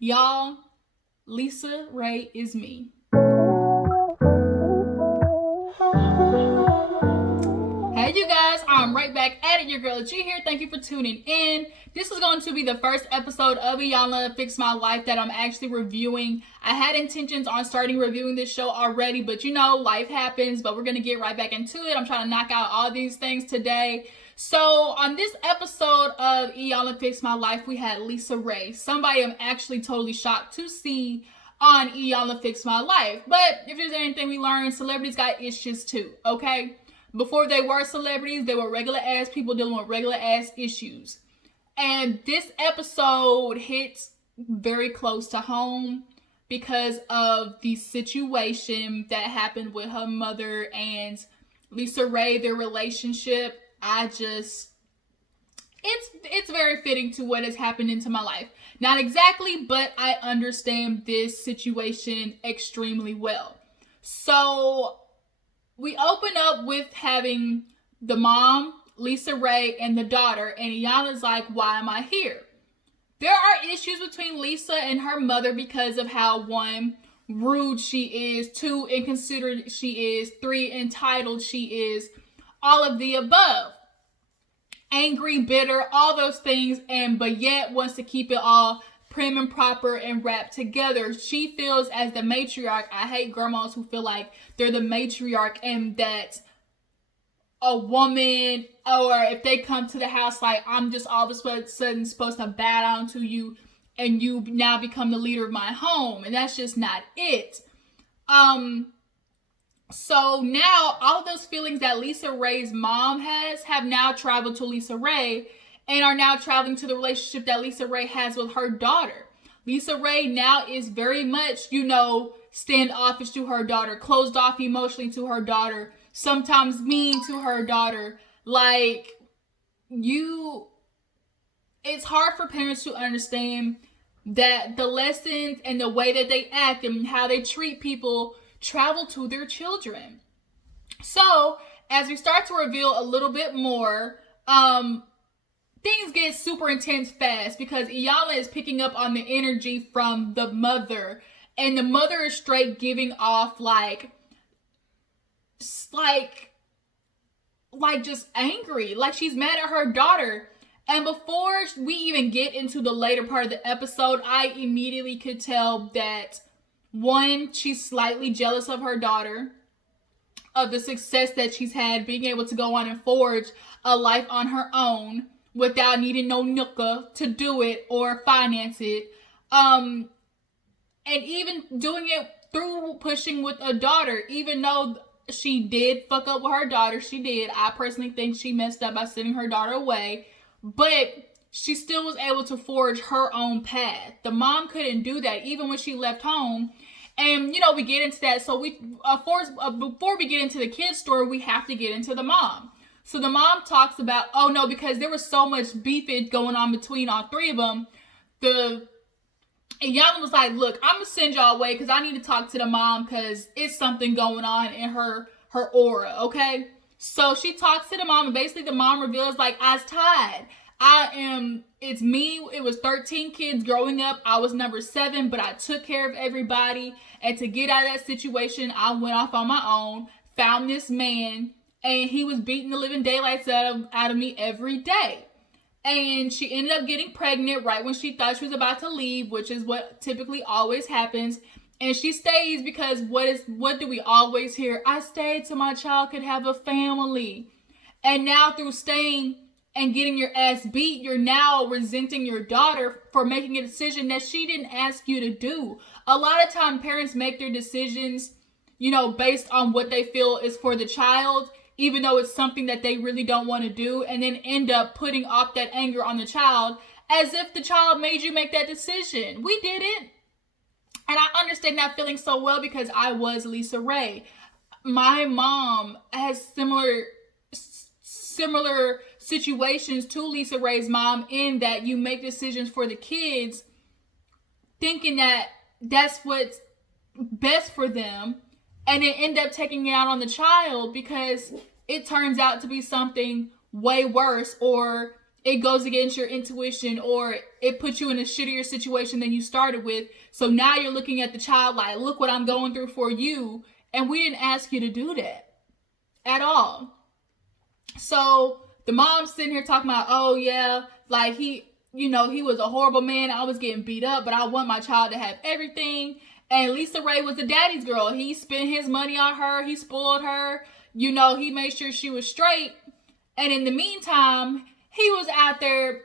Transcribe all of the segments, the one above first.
Y'all, Lisa Raye is me. Hey you guys, I'm right back at it. Your girl G here. Thank you for tuning in. This is going to be the first episode of Iyanla Fix My Life that I'm actually reviewing. I had intentions on starting reviewing this show already, but you know, life happens, but we're going to get right back into it. I'm trying to knock out all these things today. So on this episode of Iyanla Fix My Life, we had Lisa Raye, somebody I'm actually totally shocked to see on Iyanla Fix My Life. But if there's anything we learned, celebrities got issues too, okay? Before they were celebrities, they were regular ass people dealing with regular ass issues. And this episode hits very close to home because of the situation that happened with her mother and Lisa Raye, their relationship. It's very fitting to what has happened into my life. Not exactly, but I understand this situation extremely well. So we open up with having the mom, Lisa Raye, and the daughter, and Iyanla's like, why am I here? There are issues between Lisa and her mother because of how, one, rude she is, two, inconsiderate she is, three, entitled she is, all of the above. Angry, bitter, all those things, but yet wants to keep it all prim and proper and wrapped together. She feels as the matriarch. I hate grandmas who feel like they're the matriarch and that a woman, or if they come to the house like, I'm just all of a sudden supposed to bow down to you and you now become the leader of my home. And that's just not it. So now all of those feelings that Lisa Raye's mom has have now traveled to Lisa Raye and are now traveling to the relationship that Lisa Raye has with her daughter. Lisa Raye now is very much, standoffish to her daughter, closed off emotionally to her daughter, sometimes mean to her daughter. It's hard for parents to understand that the lessons and the way that they act and how they treat people travel to their children. So, as we start to reveal a little bit more, things get super intense fast because Iyanla is picking up on the energy from the mother, and the mother is straight giving off like just angry, like she's mad at her daughter. And before we even get into the later part of the episode, I immediately could tell that, one, she's slightly jealous of her daughter, of the success that she's had, being able to go on and forge a life on her own without needing no nooka to do it or finance it. And even doing it through pushing with a daughter, even though she did fuck up with her daughter. She did. I personally think she messed up by sending her daughter away. But she still was able to forge her own path. The mom couldn't do that even when she left home. And, we get into that. So before we get into the kid's story, we have to get into the mom. So the mom talks about, because there was so much beefage going on between all three of them, Iyanla was like, look, I'm going to send y'all away because I need to talk to the mom because it's something going on in her aura, okay? So she talks to the mom, and basically the mom reveals, like, I was tired. It's me. It was 13 kids growing up. I was number 7, but I took care of everybody. And to get out of that situation, I went off on my own, found this man, and he was beating the living daylights out of me every day. And she ended up getting pregnant right when she thought she was about to leave, which is what typically always happens. And she stays because what do we always hear? I stayed so my child could have a family. And now through staying and getting your ass beat, you're now resenting your daughter for making a decision that she didn't ask you to do. A lot of time parents make their decisions, based on what they feel is for the child, even though it's something that they really don't want to do, and then end up putting off that anger on the child as if the child made you make that decision. We didn't. And I understand that feeling so well because I was Lisa Raye. My mom has similar situations to Lisa Raye's mom in that you make decisions for the kids thinking that that's what's best for them, and then end up taking it out on the child because it turns out to be something way worse, or it goes against your intuition, or it puts you in a shittier situation than you started with. So now you're looking at the child like, look what I'm going through for you. And we didn't ask you to do that at all. So the mom's sitting here talking about, oh yeah, like he was a horrible man. I was getting beat up, but I want my child to have everything. And Lisa Raye was the daddy's girl. He spent his money on her. He spoiled her. He made sure she was straight. And in the meantime, he was out there,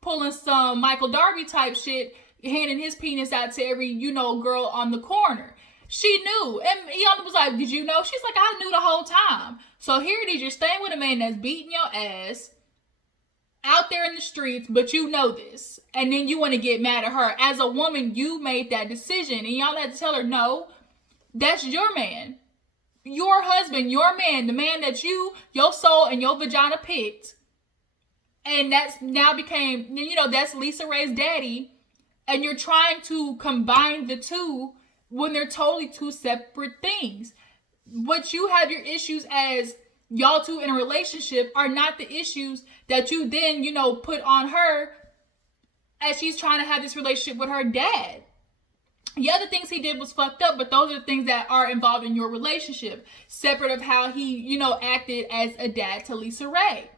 pulling some Michael Darby type shit, handing his penis out to every, girl on the corner. She knew. And Iyanla was like, did you know? She's like, I knew the whole time. So here it is. You're staying with a man that's beating your ass out there in the streets, but you know this. And then you want to get mad at her. As a woman, you made that decision. And y'all had to tell her, no, that's your man. Your husband, your man, the man that your soul and your vagina picked. And that's now became, that's Lisa Raye's daddy. And you're trying to combine the two when they're totally two separate things. What you have your issues as y'all two in a relationship are not the issues that you then, put on her as she's trying to have this relationship with her dad. The other things he did was fucked up, but those are the things that are involved in your relationship, separate of how he, acted as a dad to Lisa Raye.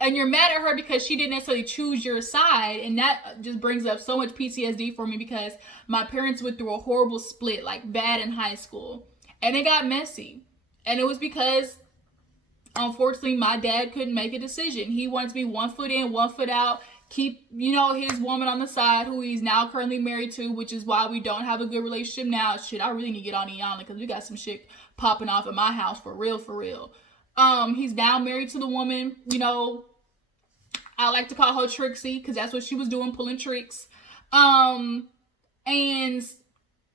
And you're mad at her because she didn't necessarily choose your side. And that just brings up so much PTSD for me, because my parents went through a horrible split, like bad in high school. And it got messy. And it was because, unfortunately, my dad couldn't make a decision. He wanted to be 1 foot in, 1 foot out, keep, his woman on the side, who he's now currently married to, which is why we don't have a good relationship now. Shit, I really need to get on Iyanla, because we got some shit popping off in my house for real, for real. He's now married to the woman, I like to call her Trixie, because that's what she was doing, pulling tricks. And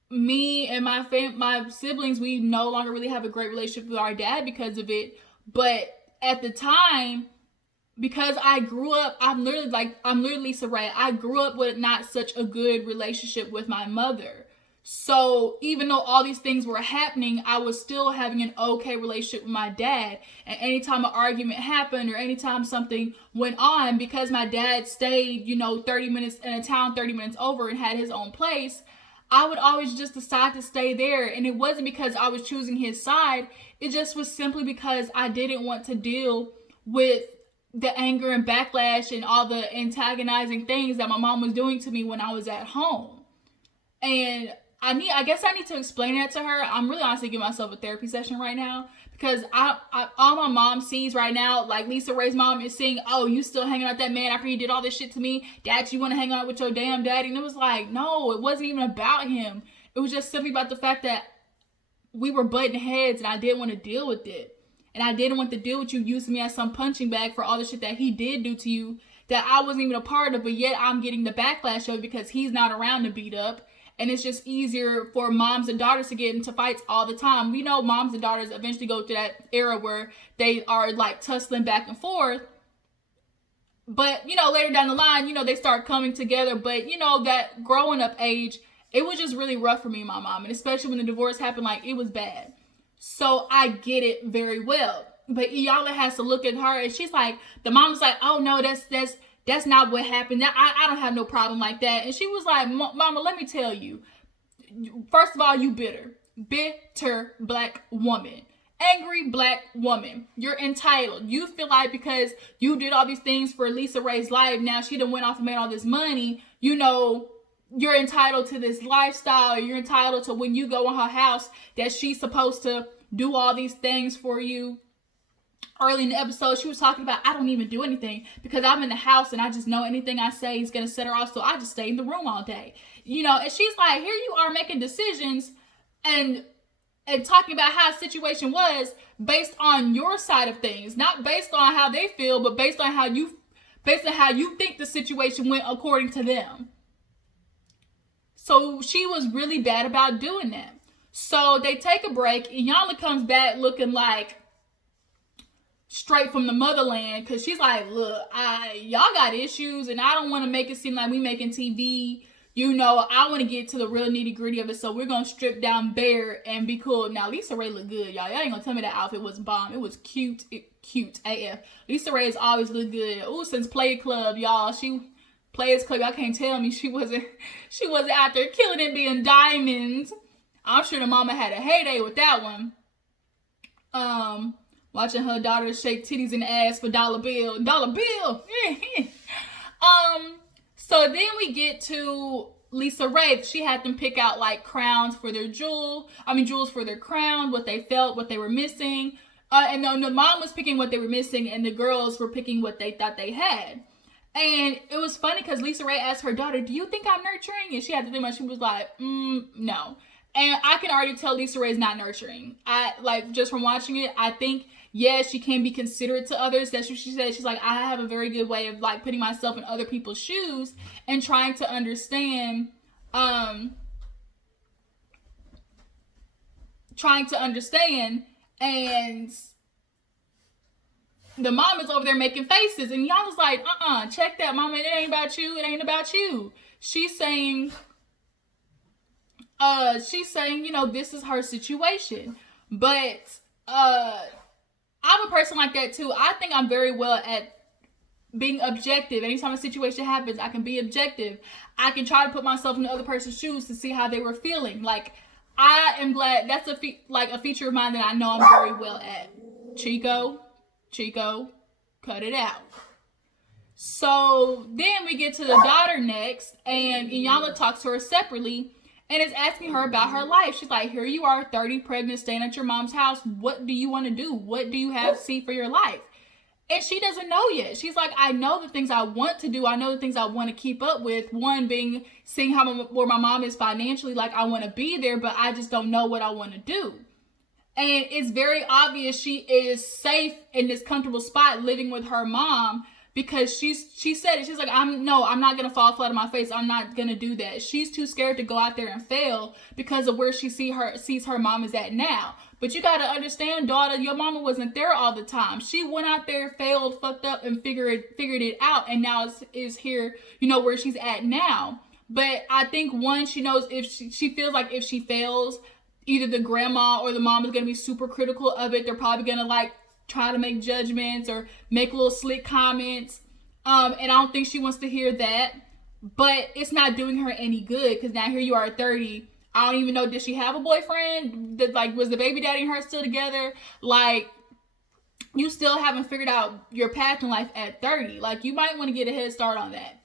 me and my siblings, we no longer really have a great relationship with our dad because of it. But at the time, because I grew up, I'm literally Lisa Raye. I grew up with not such a good relationship with my mother. So even though all these things were happening, I was still having an okay relationship with my dad. And anytime an argument happened or anytime something went on, because my dad stayed, 30 minutes in a town, 30 minutes over, and had his own place, I would always just decide to stay there. And it wasn't because I was choosing his side. It just was simply because I didn't want to deal with the anger and backlash and all the antagonizing things that my mom was doing to me when I was at home. And I guess I need to explain that to her. I'm really honestly giving myself a therapy session right now, because all my mom sees right now, like Lisa Raye's mom is seeing, oh, you still hanging out with that man after he did all this shit to me? Dad, you want to hang out with your damn daddy? And it was like, no, it wasn't even about him. It was just simply about the fact that we were butting heads and I didn't want to deal with it. And I didn't want to deal with you using me as some punching bag for all the shit that he did do to you that I wasn't even a part of, but yet I'm getting the backlash of it because he's not around to beat up. And it's just easier for moms and daughters to get into fights all the time. We know moms and daughters eventually go through that era where they are like tussling back and forth. But, later down the line, they start coming together. But, that growing up age, it was just really rough for me and my mom. And especially when the divorce happened, like, it was bad. So I get it very well. But Iyanla has to look at her and she's like, the mom's like, oh no, that's not what happened. I don't have no problem like that. And she was like, Mama, let me tell you. First of all, you bitter black woman. Angry black woman. You're entitled. You feel like because you did all these things for Lisa Raye's life, now she done went off and made all this money, you're entitled to this lifestyle. You're entitled to when you go in her house that she's supposed to do all these things for you. Early in the episode, she was talking about, I don't even do anything because I'm in the house and I just know anything I say is going to set her off. So I just stay in the room all day, and she's like, here you are making decisions and talking about how a situation was based on your side of things, not based on how they feel, but based on how you think the situation went according to them. So she was really bad about doing that. So they take a break. Iyanla comes back looking like straight from the motherland, because she's like, look, y'all got issues and I don't want to make it seem like we making TV, I want to get to the real nitty gritty of it, so we're going to strip down bare and be cool. Now, Lisa Raye looked good, y'all. Y'all ain't going to tell me that outfit was bomb. It was cute. Cute AF. Lisa Raye has always looked good. Ooh, since Play Club, y'all. Players Club, y'all can't tell me she wasn't out there killing it being diamonds. I'm sure the mama had a heyday with that one. Watching her daughter shake titties and ass for dollar bill. So then we get to Lisa Raye. She had them pick out like crowns for their jewels for their crown, what they felt, what they were missing. And then the mom was picking what they were missing, and the girls were picking what they thought they had. And it was funny because Lisa Raye asked her daughter, "Do you think I'm nurturing?" And she had to think about it. She was like, no. And I can already tell Lisa Raye's not nurturing. Just from watching it, I think, yes, she can be considerate to others. That's what she said. She's like, I have a very good way of like putting myself in other people's shoes and trying to understand, and the mom is over there making faces, and y'all was like, check that, mama, it ain't about you, it ain't about you. She's saying, this is her situation. But I'm a person like that too. I think I'm very well at being objective. Anytime a situation happens, I can be objective. I can try to put myself in the other person's shoes to see how they were feeling. Like, I am glad that's a feature of mine that I know I'm very well at. Chico, cut it out. So then we get to the daughter next, and Iyanla talks to her separately and is asking her about her life. She's like, here you are, 30, pregnant, staying at your mom's house. What do you want to do? What do you have to see for your life? And she doesn't know yet. She's like, I know the things I want to do. I know the things I want to keep up with. One being seeing where my mom is financially. Like, I want to be there, but I just don't know what I want to do. And it's very obvious she is safe in this comfortable spot living with her mom, because she said it. She's like, I'm not going to fall flat on my face. I'm not going to do that. She's too scared to go out there and fail because of where she sees her mom is at now. But you got to understand, daughter, your mama wasn't there all the time. She went out there, failed, fucked up, and figured it out. And now is here, where she's at now. But I think she knows if she feels like if she fails, either the grandma or the mom is going to be super critical of it. They're probably going to like try to make judgments or make little slick comments. And I don't think she wants to hear that. But it's not doing her any good, because now here you are at 30. I don't even know, did she have a boyfriend? Was the baby daddy and her still together? Like, you still haven't figured out your path in life at 30. Like, you might want to get a head start on that.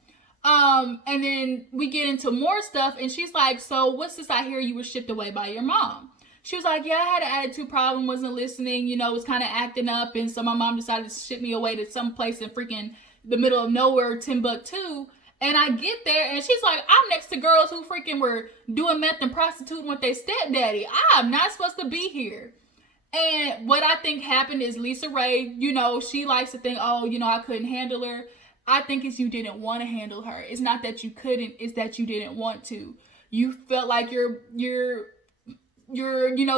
And then we get into more stuff, and she's like, so what's this I hear you were shipped away by your mom? She was like, yeah, I had an attitude problem, wasn't listening, was kind of acting up, and so my mom decided to ship me away to some place in freaking the middle of nowhere, Timbuktu. And I get there, and she's like, I'm next to girls who freaking were doing meth and prostituting with their stepdaddy. I'm not supposed to be here. And what I think happened is Lisa Raye, she likes to think, I couldn't handle her. I think it's you didn't want to handle her. It's not that you couldn't, it's that you didn't want to. You felt like your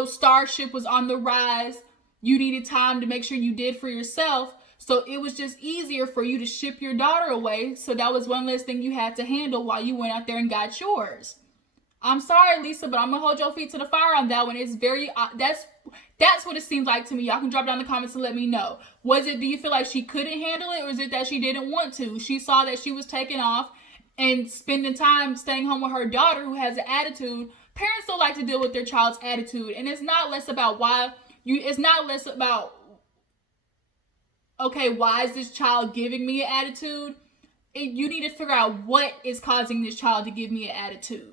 starship was on the rise. You needed time to make sure you did for yourself. So it was just easier for you to ship your daughter away. So that was one less thing you had to handle while you went out there and got yours. I'm sorry, Lisa, but I'm going to hold your feet to the fire on that one. It's very, that's what it seems like to me. Y'all can drop down in the comments and let me know. Do you feel like she couldn't handle it, or is it that she didn't want to? She saw that she was taking off and spending time staying home with her daughter who has an attitude. Parents don't like to deal with their child's attitude. And it's not less about why is this child giving me an attitude? You need to figure out what is causing this child to give me an attitude.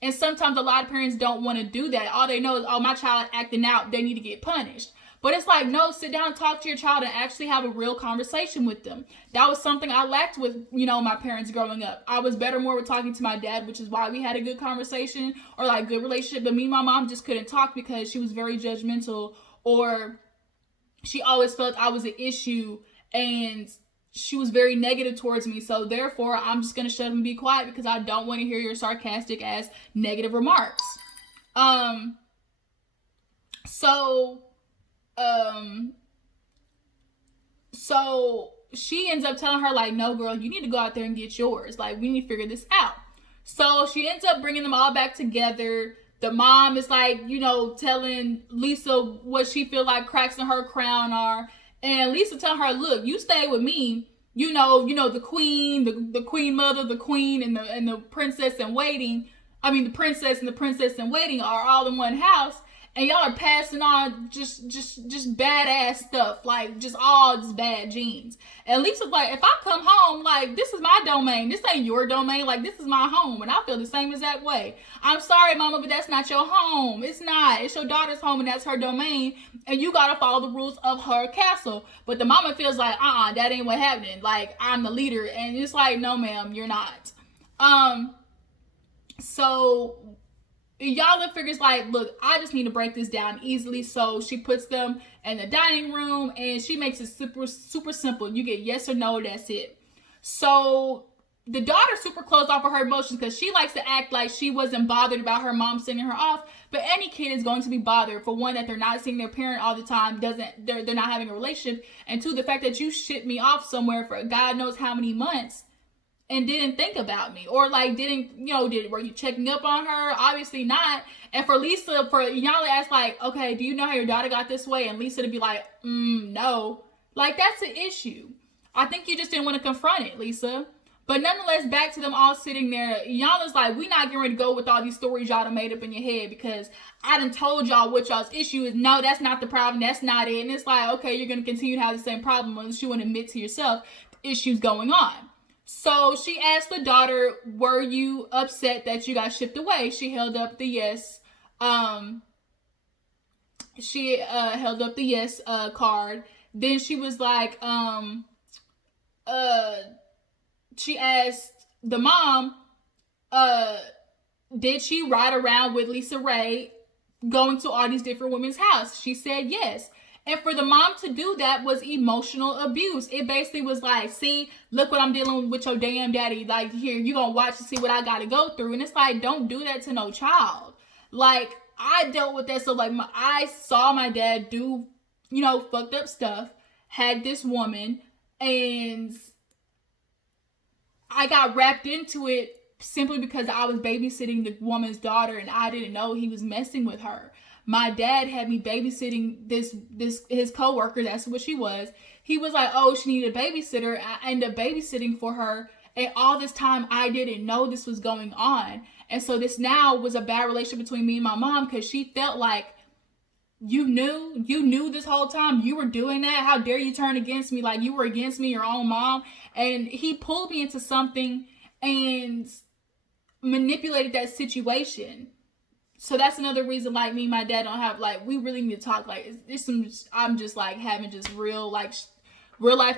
And sometimes a lot of parents don't want to do that. All they know is, my child acting out, they need to get punished. But it's like, no, sit down and talk to your child and actually have a real conversation with them. That was something I lacked with, my parents growing up. I was better more with talking to my dad, which is why we had a good conversation or like good relationship. But me and my mom just couldn't talk because she was very judgmental, or she always felt I was an issue, and she was very negative towards me. So therefore, I'm just going to shut up and be quiet because I don't want to hear your sarcastic ass negative remarks. So she ends up telling her like, no, girl, you need to go out there and get yours. Like, we need to figure this out. So she ends up bringing them all back together. The mom is like, telling Lisa what she feel like cracks in her crown are. And Lisa telling her, look, you stay with me. The queen, the queen mother, the queen and the princess in waiting. I mean, the princess and the princess in waiting are all in one house. And y'all are passing on just badass stuff, like just bad genes. And Lisa's like, if I come home, like, this is my domain. This ain't your domain. Like, this is my home. And I feel the same exact way. I'm sorry, mama, but that's not your home. It's not. It's your daughter's home, and that's her domain. And you gotta follow the rules of her castle. But the mama feels like, that ain't what happening. Like, I'm the leader. And it's like, no, ma'am, you're not. So Iyanla figures like, look, I just need to break this down easily. So she puts them in the dining room and she makes it super, super simple. You get yes or no, that's it. So the daughter's super closed off of her emotions because she likes to act like she wasn't bothered about her mom sending her off. But any kid is going to be bothered. For one, that they're not seeing their parent all the time, they're not having a relationship. And two, the fact that you shipped me off somewhere for God knows how many months and didn't think about me, or like were you checking up on her? Obviously not. And for Iyanla asked like, okay, do you know how your daughter got this way? And Lisa to be like, no. Like, that's an issue. I think you just didn't want to confront it, Lisa. But nonetheless, back to them all sitting there. Iyanla's like, we not getting ready to go with all these stories y'all done made up in your head because I done told y'all what y'all's issue is. No, that's not the problem. That's not it. And it's like, okay, you're going to continue to have the same problem unless you want to admit to yourself issues going on. So she asked the daughter, were you upset that you got shipped away? She held up the yes. She held up the yes card. Then she was like, she asked the mom, did she ride around with Lisa Raye going to all these different women's houses? She said yes. And for the mom to do that was emotional abuse. It basically was like, see, look what I'm dealing with your damn daddy. Like, here, you gonna watch and see what I gotta go through. And it's like, don't do that to no child. Like, I dealt with that. So, like, I saw my dad do, fucked up stuff, had this woman, and I got wrapped into it simply because I was babysitting the woman's daughter and I didn't know he was messing with her. My dad had me babysitting his coworker. That's what she was. He was like, oh, she needed a babysitter. I ended up babysitting for her. And all this time, I didn't know this was going on. And so this now was a bad relationship between me and my mom because she felt like, you knew this whole time you were doing that. How dare you turn against me? Like, you were against me, your own mom. And he pulled me into something and manipulated that situation. So that's another reason, like, me and my dad don't have, like, we really need to talk. Like, I'm just, like, having just real life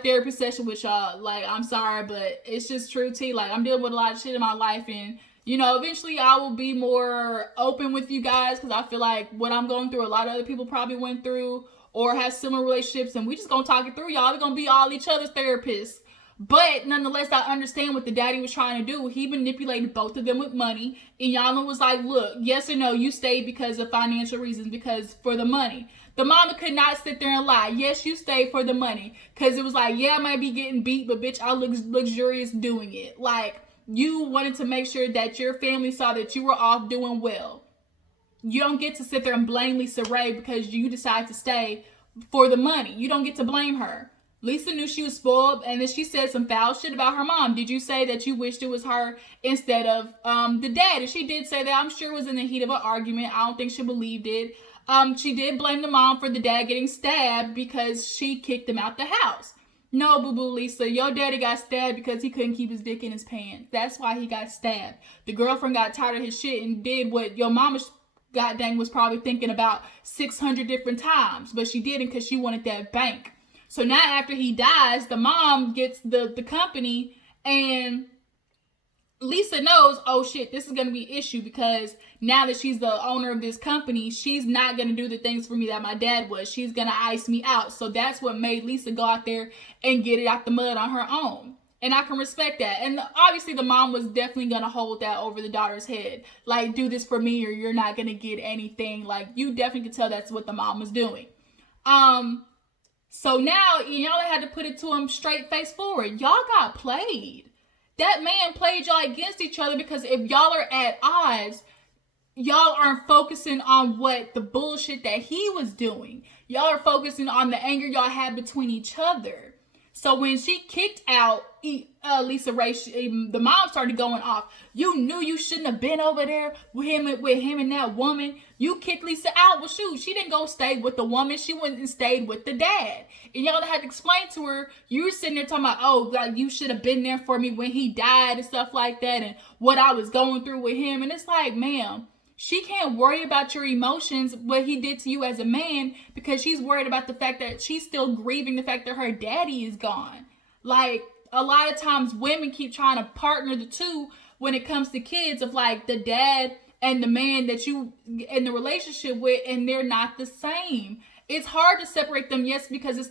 therapy session with y'all. Like, I'm sorry, but it's just true, T. Like, I'm dealing with a lot of shit in my life, and, eventually I will be more open with you guys, because I feel like what I'm going through, a lot of other people probably went through, or have similar relationships, and we just gonna talk it through, y'all. We're gonna be all each other's therapists. But nonetheless, I understand what the daddy was trying to do. He manipulated both of them with money. Iyanla was like, look, yes or no, you stayed because of financial reasons, because for the money. The mama could not sit there and lie. Yes, you stayed for the money. Because it was like, yeah, I might be getting beat, but bitch, I look luxurious doing it. Like, you wanted to make sure that your family saw that you were off doing well. You don't get to sit there and blame Lisa Raye because you decide to stay for the money. You don't get to blame her. Lisa knew she was spoiled, and then she said some foul shit about her mom. Did you say that you wished it was her instead of the dad? And she did say that. I'm sure it was in the heat of an argument. I don't think she believed it. She did blame the mom for the dad getting stabbed because she kicked him out the house. No, boo-boo, Lisa. Your daddy got stabbed because he couldn't keep his dick in his pants. That's why he got stabbed. The girlfriend got tired of his shit and did what your mama goddamn was probably thinking about 600 different times. But she didn't because she wanted that bank. So now after he dies, the mom gets the company, and Lisa knows, oh shit, this is going to be an issue because now that she's the owner of this company, she's not going to do the things for me that my dad was. She's going to ice me out. So that's what made Lisa go out there and get it out the mud on her own. And I can respect that. And obviously the mom was definitely going to hold that over the daughter's head. Like, do this for me or you're not going to get anything. Like, you definitely could tell that's what the mom was doing. So now Iyanla had to put it to him straight face forward. Y'all got played. that man played y'all against each other, because if y'all are at odds, y'all aren't focusing on what the bullshit that he was doing. Y'all are focusing on the anger y'all had between each other. So when she kicked out Lisa Raye, the mom started going off. You knew you shouldn't have been over there with him and that woman. You kicked Lisa out. Well, shoot, she didn't go stay with the woman. She went and stayed with the dad. And y'all had to explain to her. You were sitting there talking about, oh, like, you should have been there for me when he died and stuff like that, and what I was going through with him. And it's like, ma'am, she can't worry about your emotions, what he did to you as a man, because she's worried about the fact that she's still grieving the fact that her daddy is gone. Like, a lot of times women keep trying to partner the two when it comes to kids, of like the dad and the man that you in the relationship with, and they're not the same. It's hard to separate them, yes, because it's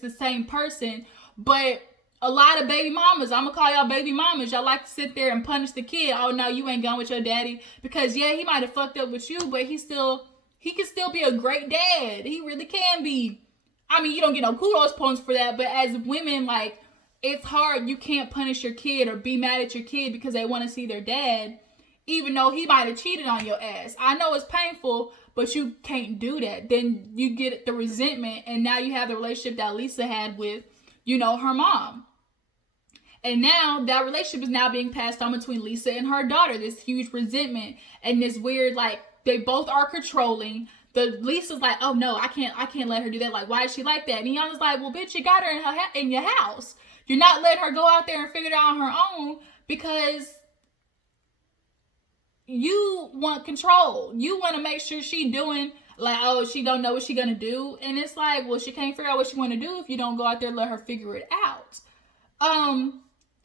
the same person, but a lot of baby mamas, I'm gonna call y'all baby mamas, y'all like to sit there and punish the kid. Oh no, you ain't gone with your daddy, because yeah, he might have fucked up with you, but he can still be a great dad. He really can be. I mean, you don't get no kudos points for that, but as women, like, it's hard. You can't punish your kid or be mad at your kid because they want to see their dad, even though he might have cheated on your ass. I know it's painful, but you can't do that. Then you get the resentment, and now you have the relationship that Lisa had with, her mom. And now that relationship is now being passed on between Lisa and her daughter. This huge resentment and this weird, like, they both are controlling. Lisa's like, oh no, I can't let her do that. Like, why is she like that? And Iyanla's like, well, bitch, you got her in your house. You're not letting her go out there and figure it out on her own because you want control. You want to make sure she doing, like, oh, she don't know what she gonna do. And it's like, well, she can't figure out what she want to do if you don't go out there and let her figure it out.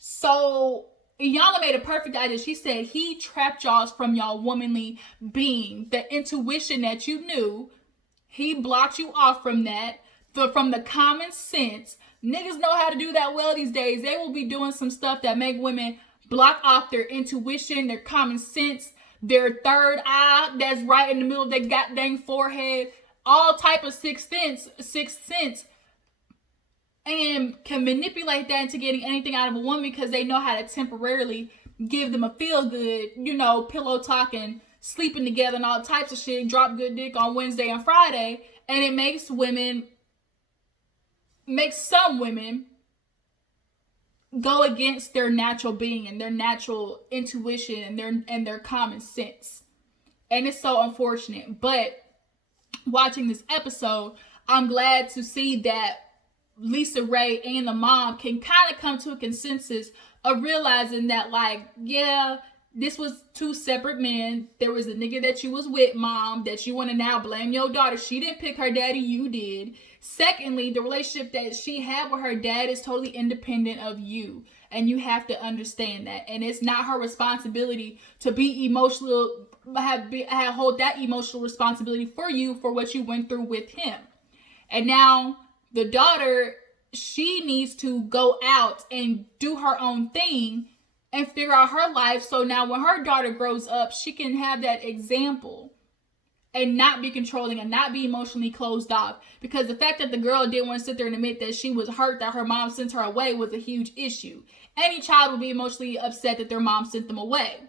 So Iyanla made a perfect idea. She said he trapped y'all from y'all womanly being, the intuition that you knew. He blocked you off from that, from the common sense. Niggas know how to do that well these days. They will be doing some stuff that make women block off their intuition, their common sense, their third eye that's right in the middle of their goddamn forehead, all type of sixth sense, and can manipulate that into getting anything out of a woman because they know how to temporarily give them a feel good, pillow talk and sleeping together and all types of shit, drop good dick on Wednesday and Friday, and it makes some women go against their natural being and their natural intuition and their common sense. And it's so unfortunate. But watching this episode, I'm glad to see that Lisa Raye and the mom can kind of come to a consensus of realizing that, like, yeah, this was two separate men. There was a nigga that you was with, mom, that you want to now blame your daughter. She didn't pick her daddy, you did. Secondly, the relationship that she had with her dad is totally independent of you. And you have to understand that. And it's not her responsibility to be emotional, hold that emotional responsibility for you for what you went through with him. And now the daughter, she needs to go out and do her own thing and figure out her life. So now when her daughter grows up, she can have that example and not be controlling and not be emotionally closed off. Because the fact that the girl didn't want to sit there and admit that she was hurt that her mom sent her away was a huge issue. Any child would be emotionally upset that their mom sent them away.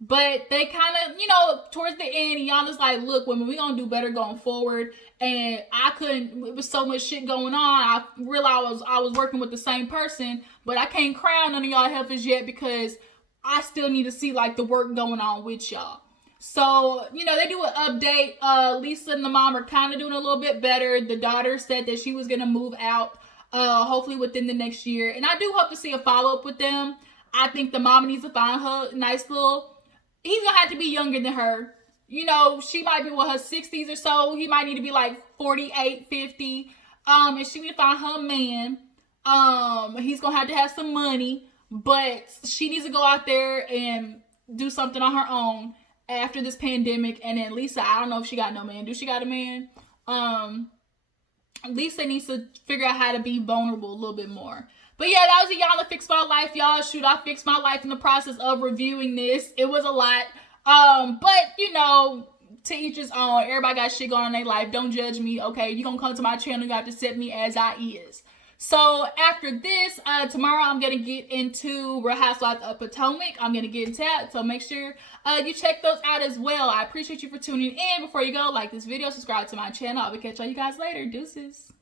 But they kind of, towards the end, Iyanla's like, look, women, we're going to do better going forward. And it was so much shit going on. I realized I was working with the same person, but I can't crown none of y'all helpers yet because I still need to see, like, the work going on with y'all. So, they do an update. Lisa and the mom are kind of doing a little bit better. The daughter said that she was going to move out, hopefully within the next year. And I do hope to see a follow-up with them. I think the mama needs to find her nice little... He's going to have to be younger than her. She might be her 60s or so. He might need to be like 48, 50. And she need to find her man. He's going to have some money. But she needs to go out there and do something on her own after this pandemic. And then Lisa, I don't know if she got no man. Do she got a man? Lisa needs to figure out how to be vulnerable a little bit more. But yeah, that was Iyanla Fix My Life, y'all. Shoot, I fixed my life in the process of reviewing this. It was a lot. But, to each his own. Everybody got shit going on in their life. Don't judge me, okay? You gonna come to my channel, you have to accept me as I is. So after this, tomorrow I'm gonna get into Real Housewives of Potomac. I'm gonna get into that, so make sure you check those out as well. I appreciate you for tuning in. Before you go, like this video, subscribe to my channel. I will catch all you guys later. Deuces.